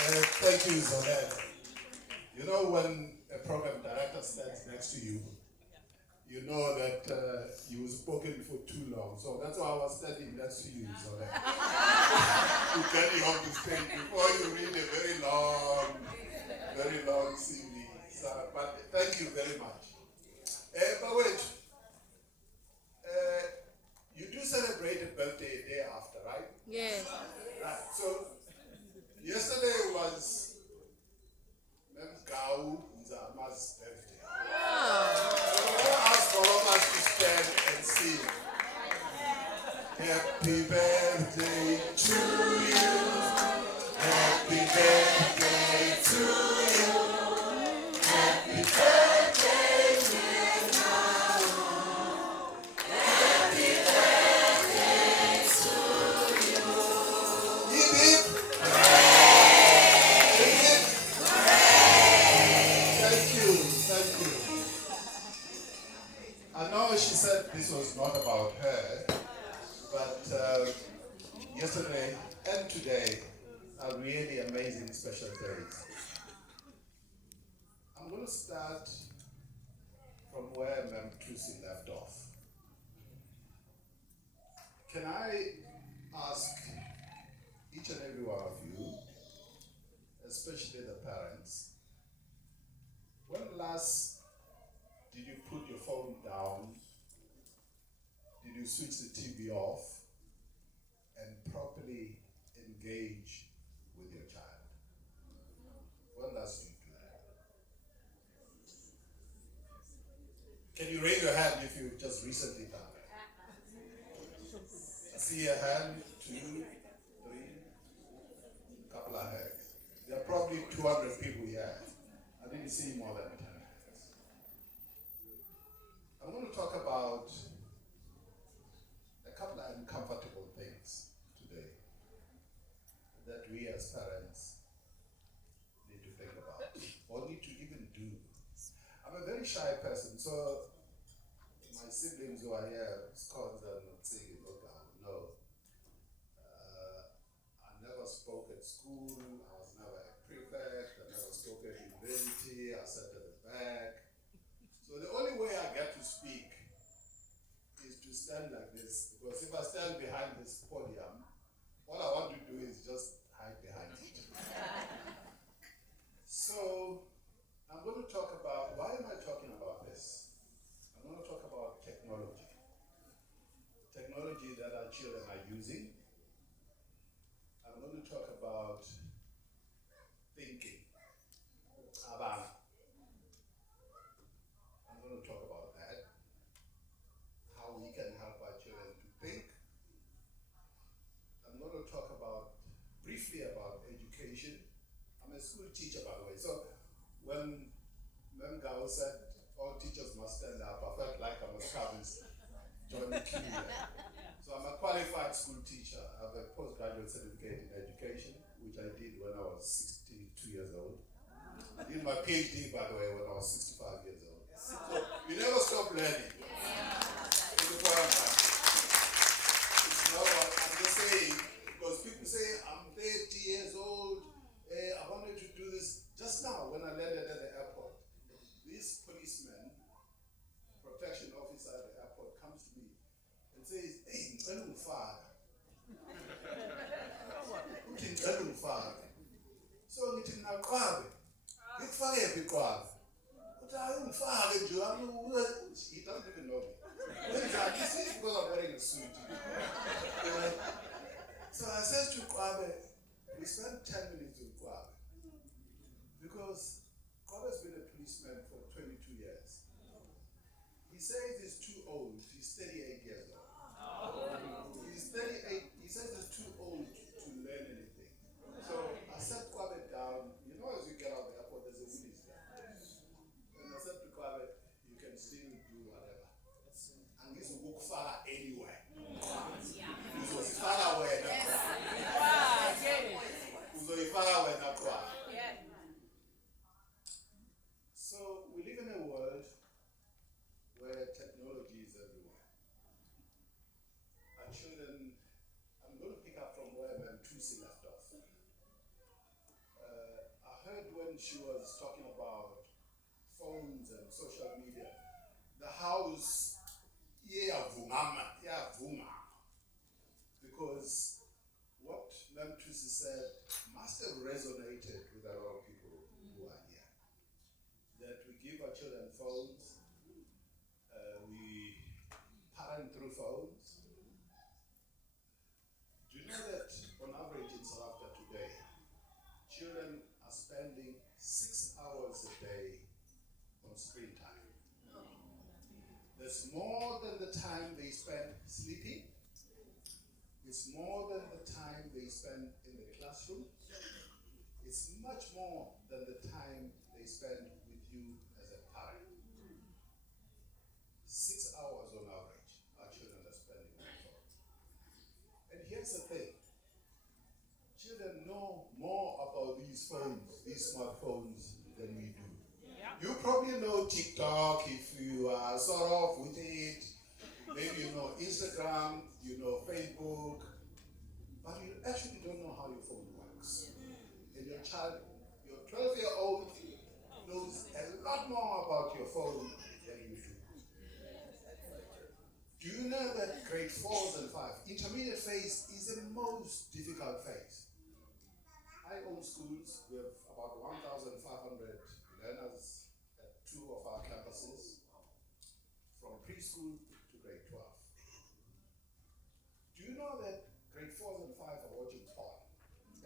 Thank you, Zolan. You know, when a program director stands next to you, you know that you've spoken for too long. So that's why I was standing next to you, Zolan. To get you off the stage before you read a very long CV. So, but thank you very much. But wait, you do celebrate a birthday a day after, right? Yes. Right. So yesterday was MV Nzama's birthday. So I want to ask all of us to stand and sing. Happy birthday to you. Happy birthday to you. Happy birthday, dear Nzama. Happy birthday to you. Hip hip. Hip hip. Thank you. Thank you. I know she said this was not about her, but yesterday and today are really amazing special days. I'm going to start from where Ma'am Trucy left off. Can I ask each and every one of you, especially the parents, when last did you put your phone down? Did you switch the TV off and properly engage with your child? When last did you do that? Can you raise your hand if you've just recently done it? I see a hand, 2, 3, couple of hands. There are probably 200 people here. I didn't see more than 10 hands. I'm going to talk about a couple of uncomfortable things today that we as parents need to think about or need to even do. I'm a very shy person, so my siblings who are here, scones and saying, look, no. I never spoke at school, I was never a prefect, I never spoke at university, I sat at the back. So the only way I get to speak is to stand like this, because if I stand behind this podium, all I want to do is just hide behind it. So I'm going to talk about, why am I talking about this? I'm going to talk about technology. Technology that our children are using. I'm going to talk about thinking. Abana. I'm going to talk about that. How we can help our children to think. I'm going to talk briefly about education. I'm a school teacher, by the way. So when Mem Gao said all teachers must stand up, I felt like I was having John King. So I'm a qualified school teacher. I have a postgraduate certificate in education, which I did when I was 62 years old. I did my PhD, by the way, when I was 65 years old. So you never stop learning. It's I'm just saying, because people say, I'm 30 years old, I wanted to do this. Just now, when I landed at the airport, this policeman, protection officer at the airport, comes to me and says, hey, ngicela ungifaka. Uthi ngicela ungifaka. So ngithi ngaqhabe. Ngikufake phi qhabe? Uthi hayi ungifake nje, he doesn't even know me. He says because I'm wearing a suit. So I said to Kwabe, we spent 10 minutes with Kwabe. Because Kwabe's been a policeman for 22 years. He says he's too old. He's 38 years old. He's 38. He says he's too old to learn anything. So I sat Kwabe down. You know, as you get out of the airport, there's a Woolies there. And I said to Kwabe, you can still do whatever. And this will go far anywhere. This was far away. So we live in a world where technology is everywhere. Our children, I'm going to pick up from where Ma'am Trucy left off. when she was talking about phones and social media, the house, because what Nxasana said must have resonated with a lot of people who are here. That we give our children phones, we parent through phones. Do you know that on average in South Africa today, children are spending 6 hours a day on screen time? That's more than the time they spend sleeping. It's more than the time they spend in the classroom. It's much more than the time they spend with you as a parent. 6 hours on average, our children are spending on the phone. And here's the thing. Children know more about these phones, these smartphones, than we do. You probably know TikTok if you are sort of with it. Maybe you know Instagram, you know Facebook, but you actually don't know how your phone works. And your child, your 12-year-old knows a lot more about your phone than you do. Do you know that grade 4s and 5, intermediate phase is the most difficult phase? I own schools with about 1,500 learners at 2 of our campuses, from preschool to grade 12. Do you know that grade 4s and 5 are watching porn?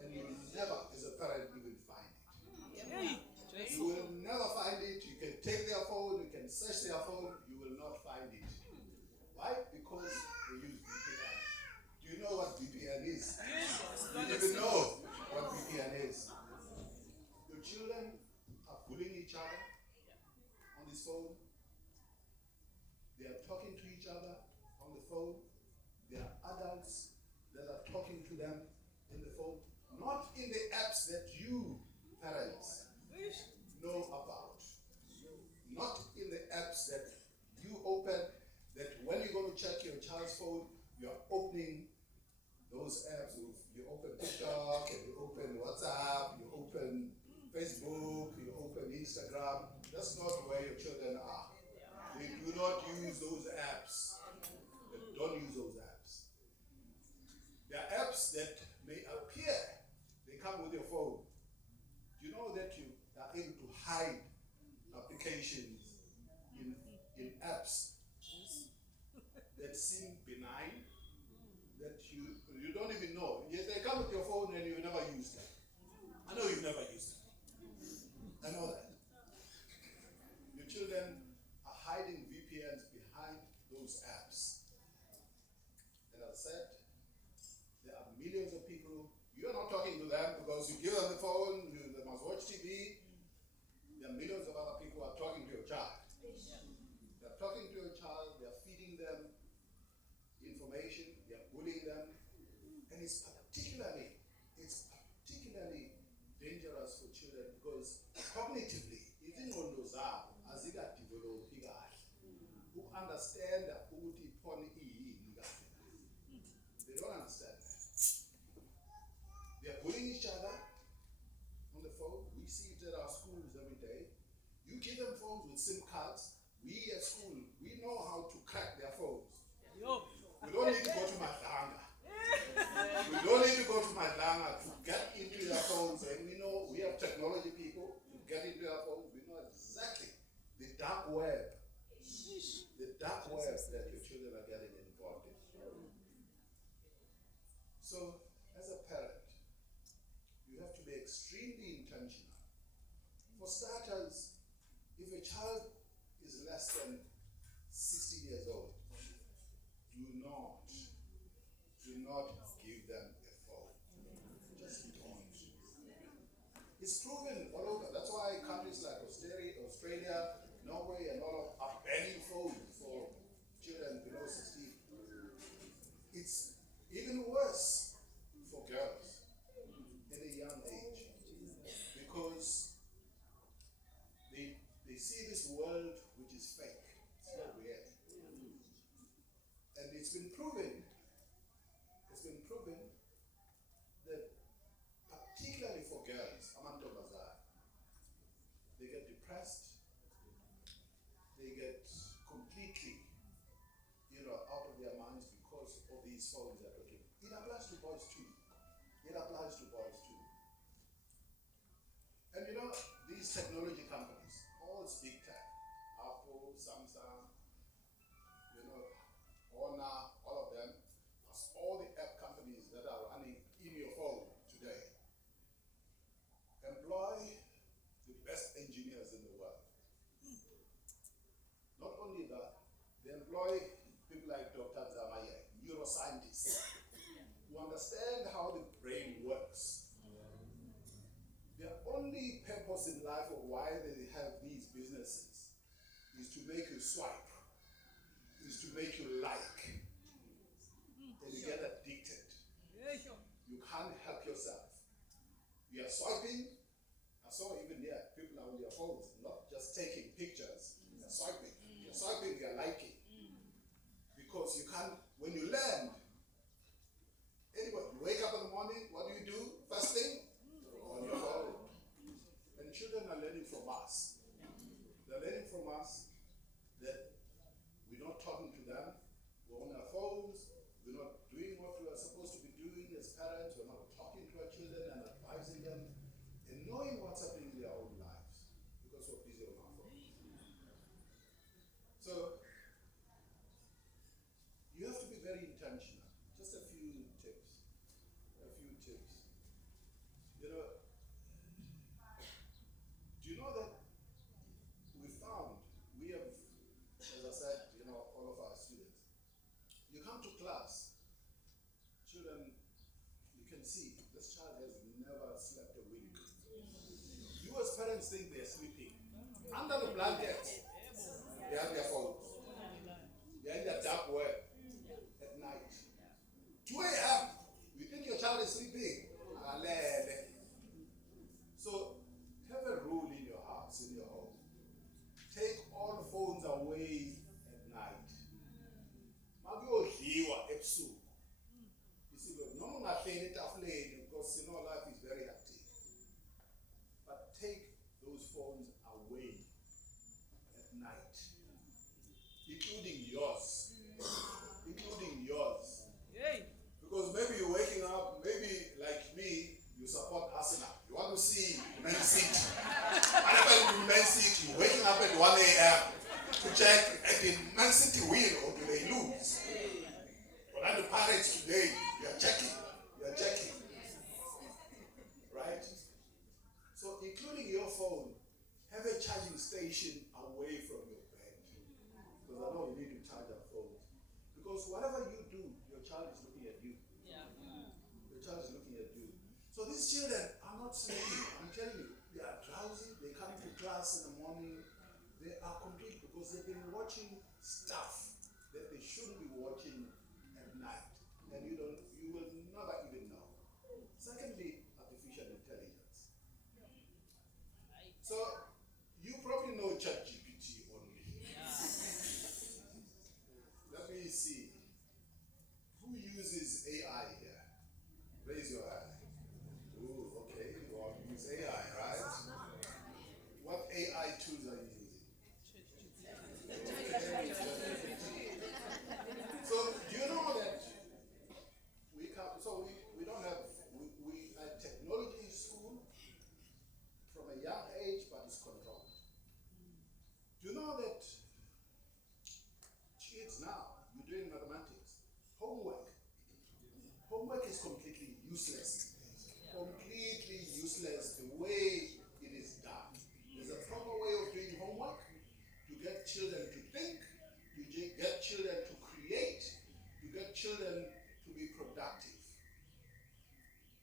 And you will never, as a parent, even find it. You will never find it. You can take their phone, you can search their phone, you will not find it. Why? Because they use VPN. Do you know what VPN is? You don't even know what VPN is. Your children are bullying each other on this phone. They are talking to each other on the phone. There are adults that are talking to them in the phone, not in the apps that you, parents, know about. Not in the apps that you open, that when you go to check your child's phone, you're opening those apps. You open TikTok, and you open WhatsApp, you open Facebook, you open Instagram. That's not where your children are. They do not use those apps. They don't use those apps. There are apps that may appear, they come with your phone. Do you know that you are able to hide applications in apps that seem benign, that you don't even know? Yet they come with your phone and you never use them. I know you've never used them. I know that. Your children are hiding VPNs behind those apps. And as I said, there are millions of people. You're not talking to them because you give them the phone, they must watch TV. There are millions of other people who are talking to your child. They're talking to your child, they're feeding them information, they're bullying them. And it's particularly dangerous for children because cognitively, izingqondo zabo azikadevelophi kahle. Who understand ukuthi porn iyini kahle. They don't understand that. They're bullying each other on the phone. We see it at our schools every day. You give them phones with SIM cards. We at school, we know how to crack their phones. We don't need to go to Madlanga. We don't need to go to Madlanga to get into their phones, and we know we have technology people to get into their phones. We know exactly the dark web that your children are getting involved in. So, as a parent, you have to be extremely intentional. For starters, if a child is less than 60 years old, do not give them a phone. Just don't. It's proven all over. That's why countries like Australia, Norway, and all are banning phones for children below 16. It's even worse for girls at a young age because they see this world which is fake. It's not real. And it's been proven depressed, they get completely, out of their minds because of these phones that are given. It applies to boys too. And these technology companies, all it's big tech, Apple, Samsung, Honor, all of them, plus all the app companies that are running in your phone today, employ the best engineers in the world. Not only that, they employ people like Dr. Nzama, neuroscientists, who understand how the brain works. Their only purpose in life of why they have these businesses is to make you swipe, is to make you like, and you get addicted. You can't help yourself. You are swiping. I saw even here, people are on their phones, not just taking pictures, they're swiping. You're swiping, you're liking. Because you can't, when you land, anybody, you wake up in the morning, what do? First thing? On your phone. And children are learning from us. They're learning from us that we're not talking to them, we're on our phones, we're not doing what we are supposed to be doing as parents, we're not talking to our children and advising them and knowing what's happening in their own lives because we're busy on our phones. So, you have to be very intentional. Just a few tips. Do you know that we have, as I said, all of our students, you come to class, children, you can see this child has never slept a wink. You as parents think they're sleeping. Under the blankets, they have their phones. They're in their dark web at night. 2 a.m., you think your child is sleeping. So, have a rule in your house, in your home. Take all phones away at night. You see, no one because life is very active. But take those phones away at night, including yours. Because maybe you're waking up, maybe like me, you support Nxasana. You want to see Man City. Whenever you Man City, you're waking up at 1 a.m. to check if Man City win or do they lose. But at the Pirates today, you're checking. Right? So including your phone, have a charging station away from your bed. Because I know you need to charge our phones. Because whatever you do, your child is looking at you. Your child is looking at you. So these children are not sleeping. I'm telling you, they are drowsy. They come to class in the morning. They are complete because they've been watching stuff that they shouldn't be watching at night. And you will never even know. Secondly, artificial intelligence. So you probably know ChatGPT only. Let me see. Who uses AI here? Raise your hand. Ooh, okay. You all use AI, right? What AI tools are you using? So do you know that we don't have we at technology school from a young age, but it's controlled. Do you know that kids now, you're doing mathematics, homework is completely useless. Completely useless the way it is done. There's a proper way of doing homework to get children to think, to get children to create, to get children to be productive.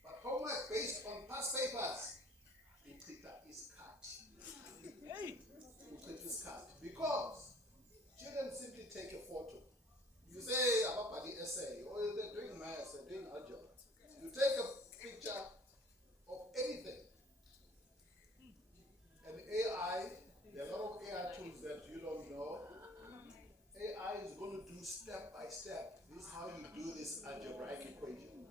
But homework based on past papers, it is cut. It is cut. Because children simply take a photo. You say about the essay, or they're doing maths, they're doing algebra. You take a picture of anything. And AI, there are a lot of AI tools that you don't know. AI is going to do step by step. This is how you do this algebraic equation.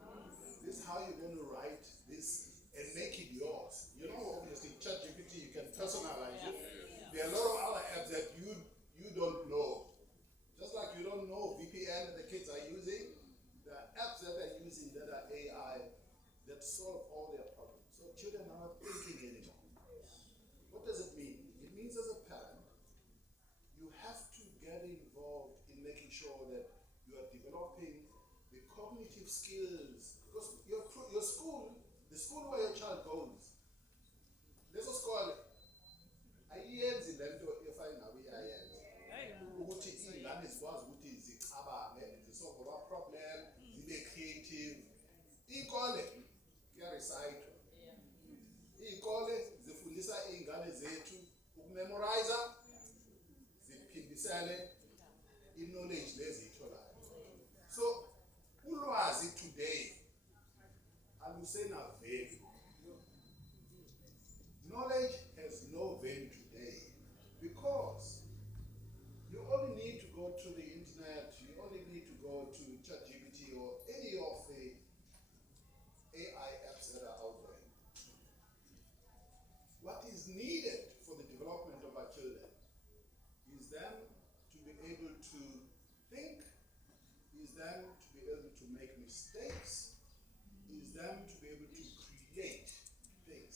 This is how you're going to write this and make it yours. Obviously, ChatGPT, you can personalize it. solve all their problems. So children are not thinking anymore. What does it mean? It means as a parent, you have to get involved in making sure that you are developing the cognitive skills. Because your school, the school where your child goes, leso sikole ayiyenzi lento efana nawe iyayenza. Ukuthi ingane zikwazi ukuthi zicabange, zisolve ama problem, zibe creative. Ikole kuyarecite. Ikole zifundisa ingane zethu ukumemorize, ziphindisele knowledge lezitholayo. So ulwazi today alusena value. Knowledge has no value today because you only need to go to the internet, you only need to go to ChatGPT or any of the AI apps that are out there. What is needed for the development of our children is them to be able to think, is them to be able to make mistakes, is them to be able to create things,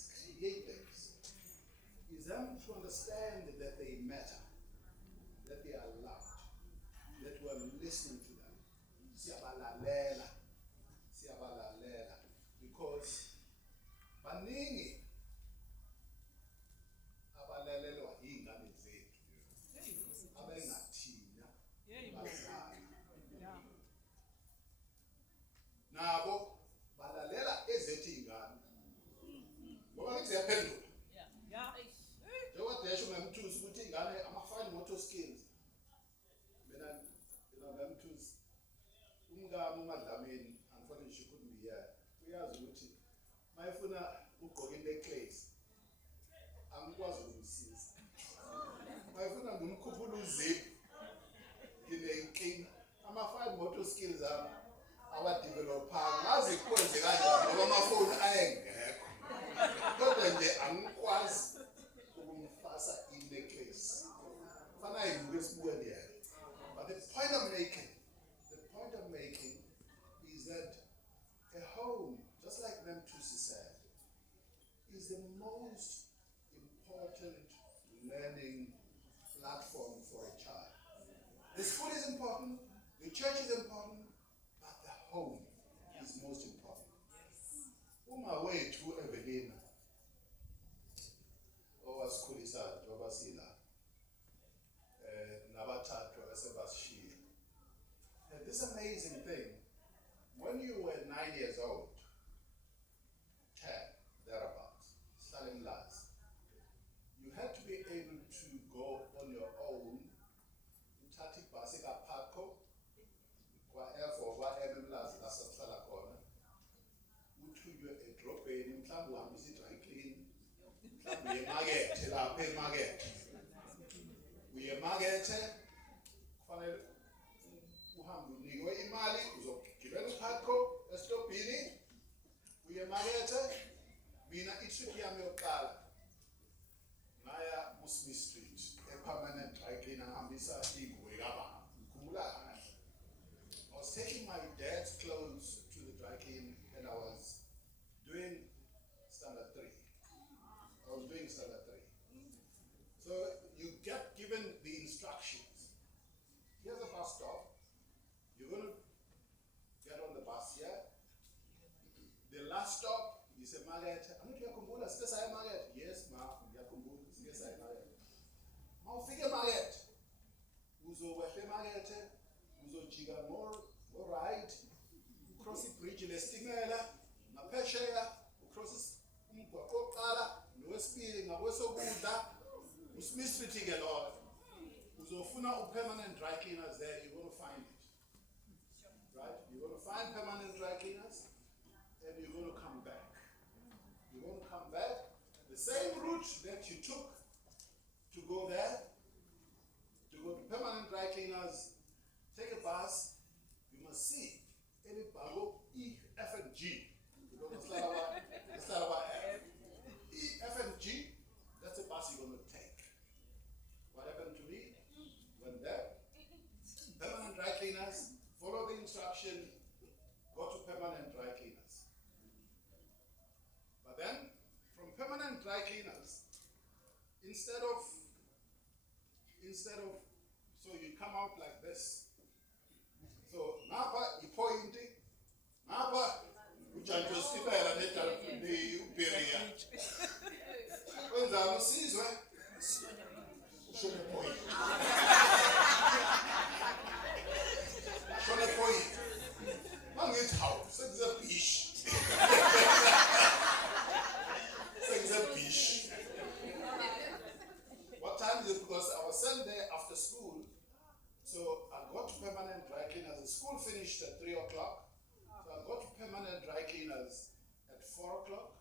is them to understand that they matter, that they are loved, that we are listening to them. Siyabalalela, because baningi abalalelwa ingane zethu abengathina bazali. Nabo balalela ezethu ingane. Ngoba ngithi siyaphendula. Njengoba desho ngamthusi ukuthi ingane ama-fine motor skills. Mina ngamthusi umkami uMadlamini, unfortunately she couldn't be here. Uyazi ukuthi mayifuna ugqoka into eclays angikwazi ukumsiza. Mayifuna ngimkhuphula uzip nginenkinga. Ama-fine motor skills ami awadevelophanga. Ngazi kwenze kanjani ngoba amafoni ayengekho. Kodwa nje angikwazi ukumfasa i-necklace. Fana ayibuke esibukweni yakhe. But the point I'm making is that a home, just like Namtusi said, is the most important learning platform for a child. The school is important, the church is important, but the home is most important. Uma wethu Evelina owasikhulisa wabasila nabathathu asebashiya. This amazing thing, when you were 9 years old, 10, thereabouts, starting last, you had to be able to go on your own, uthatha ibhasi kaParco, kwa-Airfort, kwa-Emlazi lasahlala khona, uthunywe edrobheni, mhlawumbe uhambisa i-dry clean, mhlawumbe uye emakethe lapha emakethe. Uye emakethe, kufanele uhambe unikwe imali uzogibela uParco esitobhini, uye emakethe. Mina i-trip yami yokuqala ngaya ku-Smith Street e-permanent dry clean angihambisa iy'ngubo kababa. Ngikhumbula kahle. I was taking my dad's clothes to the dry clean and I was doing standard 3. So you get given the instructions. Here's a bus stop. You're going to get on the bus here. The last stop is a market. I'm not Yakumbula, Skesai market. Yes, ma, Yakumbula, Skesai market. Mau figure market. Uzo Wefe market. Uzo Jiga more right. Cross the bridge in the stigmela. Na Peshaya. Cross Mkwakala. No speeding. Na Weso Buddha. Usmith Street a lot. Uzofuna permanent dry cleaners there, you're going to find it. Right? You're going to find permanent dry cleaners and you're going to come back. You're going to come back. The same route that you took to go there, to go to permanent dry cleaners, take a bus, you must see any bago E, F, and G. You know, it's not about F. E, F, and G, that's a bus you're going to take. What happened to me? Went there, permanent dry cleaners, follow the instruction, go to permanent dry cleaners. dry cleaners, instead of, so you come out like this. So, napa, you point it, napa, which I just keep a little period. When the sees where, show the point. Show the point. Man, it's how, it's a fish. It's a fish. What time is it? Because I was sent there after school. So I got to permanent dry cleaners. The school finished at 3 o'clock. So I got to permanent dry cleaners at 4 o'clock.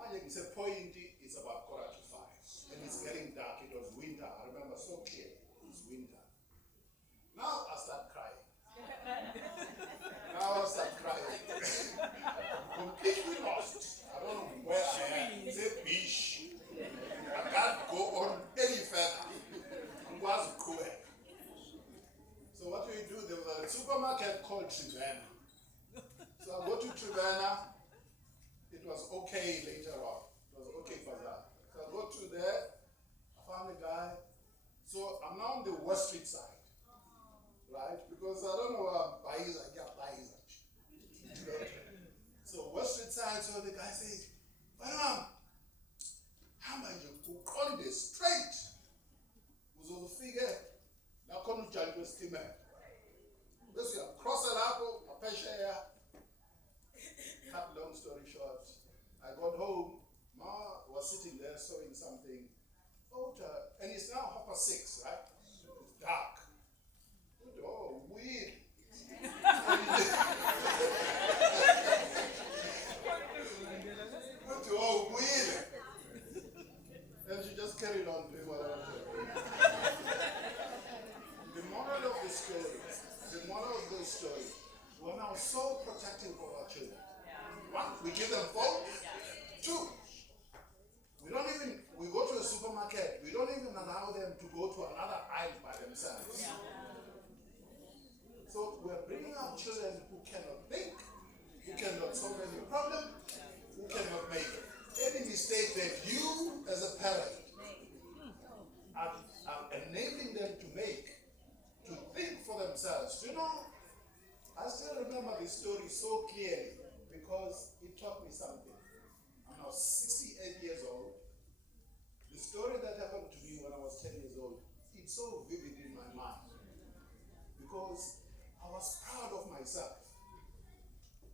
And you can say point is about 4:45. And it's getting dark. It was winter. I remember so clear. It's winter. Now I start crying. Completely lost. I don't know where I am. It's a beach. I can't go on any further. I'm going to go ahead. So what do we do? There was a supermarket called Trivana. So I go to Trivana. It was okay later on. It was okay for that. So I go to there. I found a guy. So I'm now on the West Street side. Right? Because I don't know where buys are. So West Street side, so the guy says, Madam, how am I going to on this straight? Was also figure. Now come to judge with Timmer. This is cross a apple, a pesha. Cut long story short. I got home. Ma was sitting there sewing something. And it's now 6:30, right? It's dark. Oh, weird. Oh, weird. And she just carried on doing what I was doing. The moral of the story, we're now so protective of our children. One, we give them phones. Two, we go to a supermarket, we don't even allow them to go to another aisle by themselves. So we're bringing up children who cannot think, who cannot solve any problem, who cannot make any mistake that you as a parent are enabling them to make, to think for themselves. You know, I still remember this story so clearly because it taught me something. I'm now 68 years old. The story that happened to me when I was 10 years old, it's so vivid in my mind because I was proud of myself.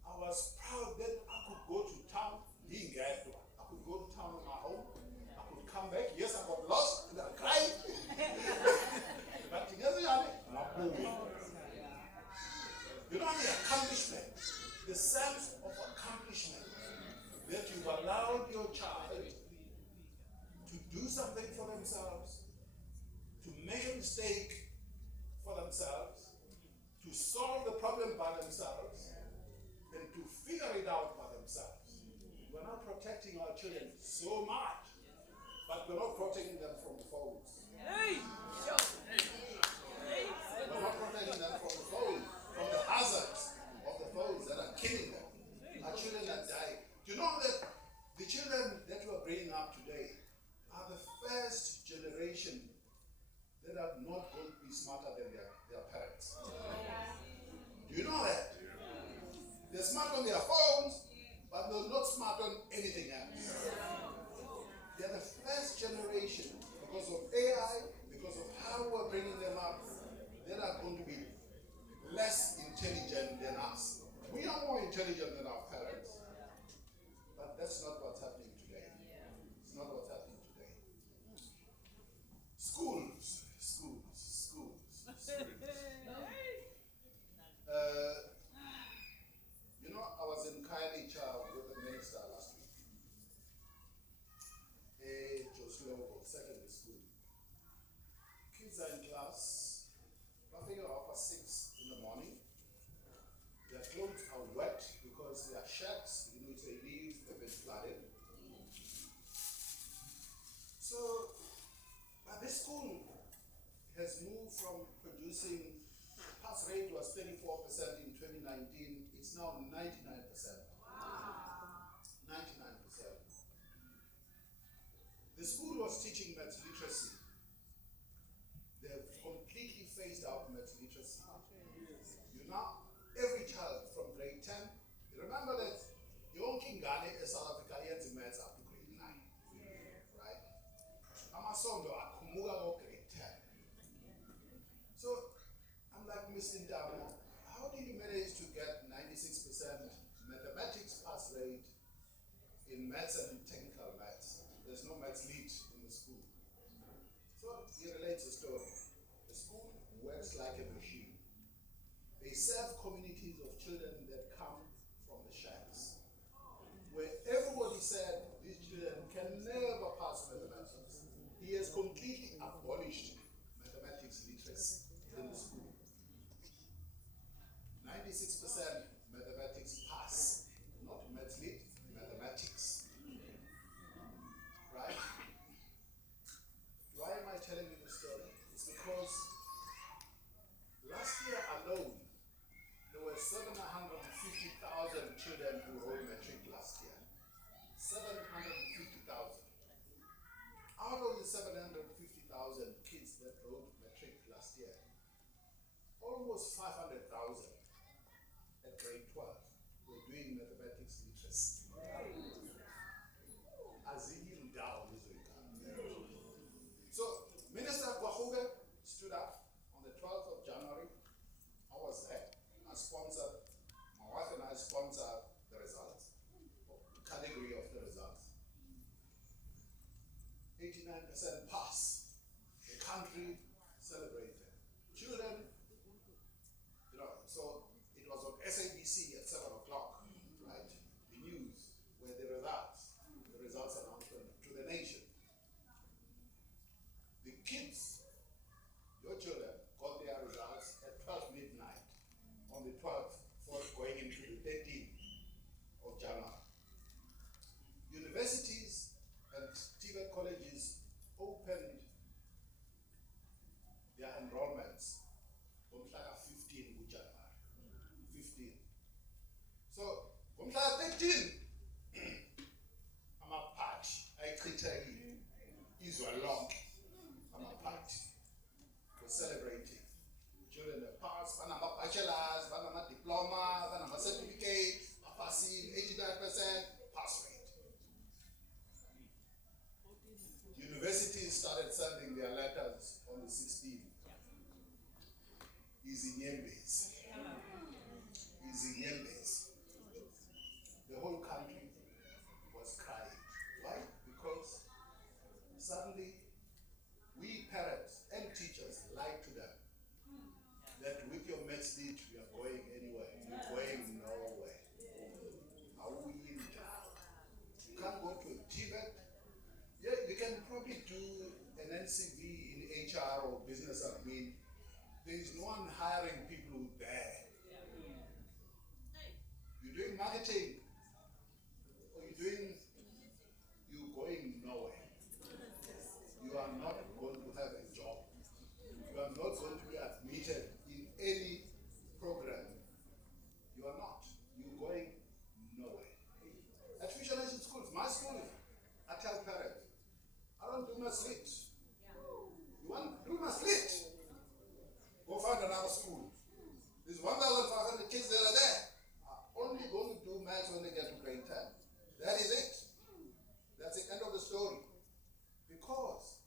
I was proud that I could go to town, being grateful. I could go to town on my own. I could come back. Yes, I got lost and I cried. But together, you know the accomplishment, the sense of accomplishment that you've allowed your child to do something for themselves, to make a mistake for themselves, to solve the problem by themselves, and to figure it out by themselves. We're not protecting our children so much, but we're not protecting them from the phones. We're not protecting them from the phones, from the hazards of the phones that are killing them. Our children are dying. Do you know that the children that we're bringing up today are the first generation that are not going to be smarter than their parents? Do you know that? They're smart on their phones, but they're not smart on anything else. They're the first generation, because of AI, because of how we're bringing them up, that are going to be less intelligent than us. We are more intelligent than our parents, but that's not what's happening today. It's not what's happening today. Schools. You know, I was in Kylie Child with the minister last week. Joslovo Secondary School. Kids are in class, nothing about 6 in the morning. Their clothes are wet because their shirts, if they leave, they've been flooded. So, but this school has moved from producing, pass rate was 34% in 2019, it's now 99%. Wow. 99%. was teaching maths literacy, they've completely phased out maths literacy. You know, every child from grade 10, you remember that yonke ingane eSouth Africa yenza maths up to grade 9. Right? Amasondo akhumuka ko grade 10. So I'm like, Mr. Nzama, how did you manage to get 96% mathematics pass rate in maths and technical maths? There's no maths lit in the school. So he relates a story. The school works like a machine. They serve communities of children that come from the shacks, where everybody said these children can never pass mathematics. He has completely abolished mathematics literacy in the school. 96% mathematics pass, not maths lit, mathematics. Right? Why am I telling you this story? It's because last year alone, there were 750,000 children who wrote matric last year. 750,000. Out of the 750,000 kids that wrote matric last year, almost 500,000 at grade 12 were doing mathematics literacy. Azini down is So Minister Kwahuge stood up on the 12th of January. I was there. I sponsored, my wife and I sponsored the results, the category of the results. 89% pass. The country celebrated. Children, you know, so it was on SABC at 7 o'clock, right? The news, where the results announcement to the nation. The kids, your children, got their results at 12 midnight on the 12th for going into the 13th of January. Universities and TVET colleges opened their enrollments on 15 January. 15. So, on 13, I'm a patch. I treated Israel long. I'm a patch. We're celebrating. Children have passed, one a bachelor's, one a diploma, one a certificate, a passing 89% pass rate. Universities started sending their letters on the 16th. Easy Nyembes. Easy Nyembes. The whole country was crying. Why? Because suddenly we parents and teachers lied to them that with your maths lit we are going anywhere. You're going nowhere. How will you down? You can't go to a TVET. Yeah, you can probably do an NCV in HR or business admin. There is no one hiring people there. You're doing marketing, or you're going nowhere. You are not going to have a job. You are not going to be admitted in any program. You are not. You're going nowhere. At Future Nation schools, my school, I tell parents, I don't do my slit. You want to do my slit? Go find another school. There's 1,500 kids that are there. Are only going to do maths when they get to grade 10. That is it. That's the end of the story. Because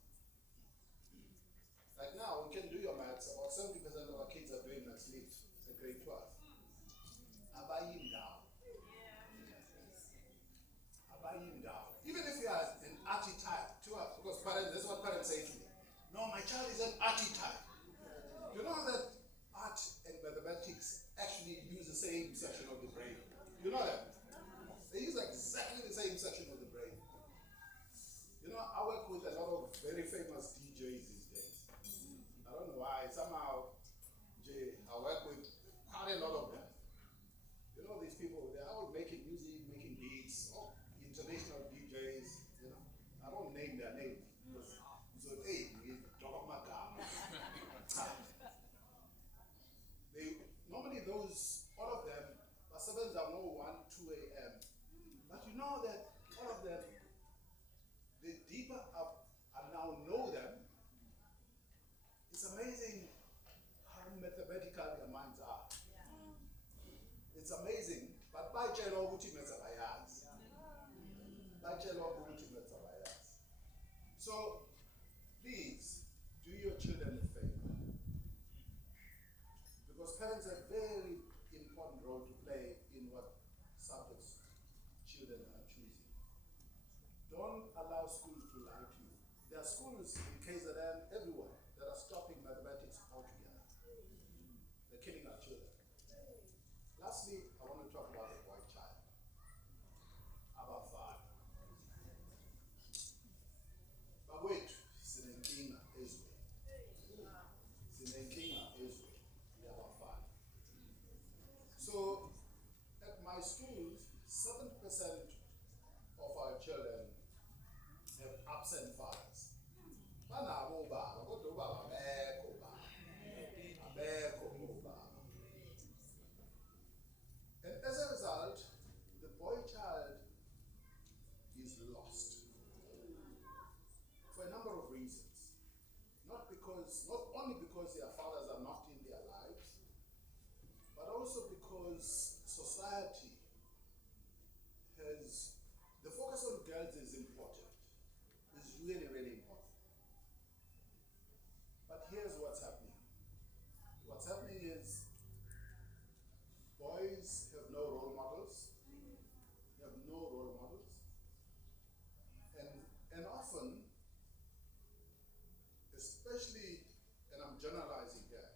right now we can do your maths. About 70% of our kids are doing maths lit at grade 12. Abayim down. Abayim down. Even if you are an arty type, because parents, that's what parents say to me. No, my child is an arty type. You know that art and mathematics actually use the same section of the brain. You know that? They use exactly the same section of the brain. You know, I work with a lot of very famous DJs these days. I don't know why. Somehow, I work with quite a lot of them. You know, these people, they're all making music, making beats, international DJs, you know. I don't name their names. So, hey, drop my car. Normally all of them, are 7 are no 1, 2 a.m. But you know that all of them, the deeper up It's amazing, but by Chelo Uti Metzabayas. By Chelo Uti Metzabayas. So please do your children a favor. Because parents have a very important role to play in what subjects children are choosing. Don't allow schools to lie to you. There are schools in KZN everywhere that are stopping mathematics altogether. They're killing our children. Lastly, I want to talk about the boy child. About father. But wait, Sinenkinga Israel. Sinenkinga Israel. We have our father. So, at my schools, 7% of our children have absent fathers. And as a result, the boy child is lost for a number of reasons. Not only because their fathers are not in their lives, but also because society has, the focus on girls is important. It's really, really important. But here's what's happening. What's happening is boys have no role models. They have no role models. And often, especially, and I'm generalizing here,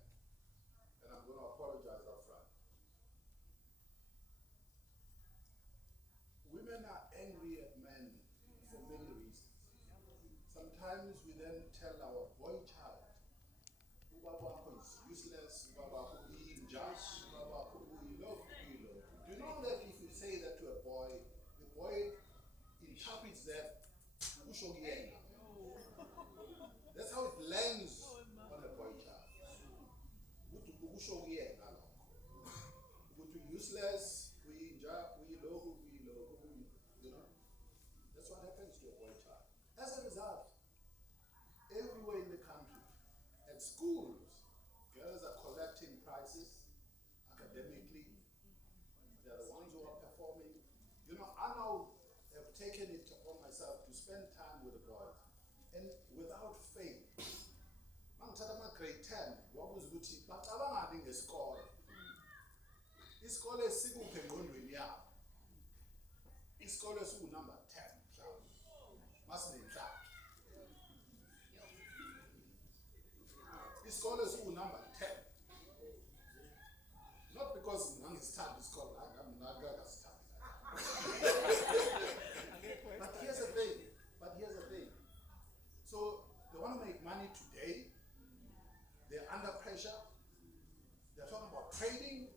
and I'm going to apologize up front. Women are angry at men for many reasons. Sometimes we then tell our boy child, Ubaba is useless, Ubaba is unjust, Ubaba is low. Do you know that if you say that to a boy, the boy interprets that that's how it lands on a boy child. Useless, we low, you know. That's what happens to a boy child. As a result, everywhere in the country, at schools, girls are collecting prizes academically. They're the ones who are performing. You know, I now have taken it upon myself to spend time with the boys. And without fail, I'm talking about grade 10, what was Gucci? But I'm adding a score. This score is single penguin in the app. This score is number 10. Must be that. This score is number 10. Not because I'm start this score, I'm not going to start. But here's the thing. So they want to make money today. They're under pressure. They're talking about trading.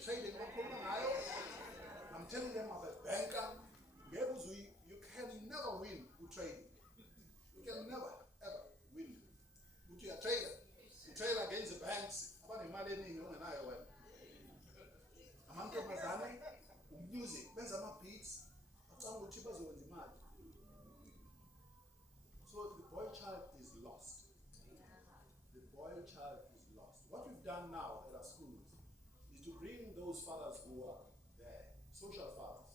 Trading. I'm telling them I'm a banker. You can never win with trading. You can never, ever win. But you're a trader. You trade against the banks. I'm music. Beats. So the boy child is lost. The boy child is lost. What we've done now at our schools is to bring those fathers who are there, social fathers,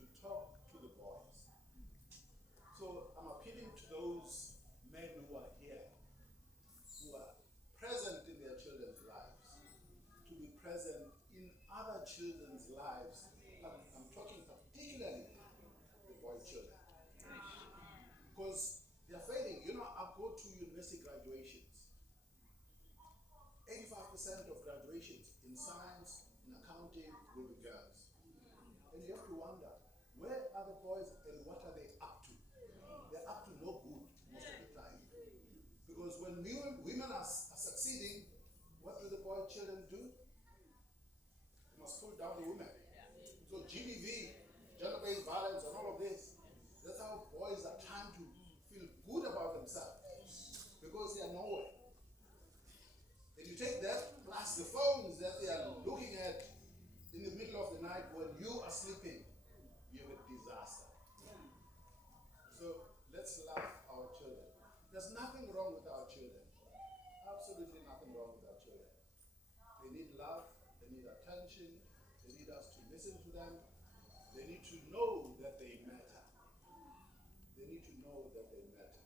to talk to the boys. So I'm appealing to those men who are here, who are present in their children's lives, to be present in other children's lives. I'm talking particularly the boy children. Because they're failing. You know, I go to university graduations. 85% of graduations in science, in accounting, will be girls. And you have to wonder, where are the boys and what are they up to? They're up to no good most of the time. Because when women are succeeding, what do the boy children do? They must pull down the women. So GBV, gender-based violence and all of this, that's how boys are trying to feel good about themselves because they are nowhere. And you take that plus the phones that they are looking at in the middle of the night when you are sleeping, you have a disaster. So let's love our children. There's nothing wrong with our children. Absolutely nothing wrong with our children. They need love, they attention. They need us to listen to them. They need to know that they matter. They need to know that they matter.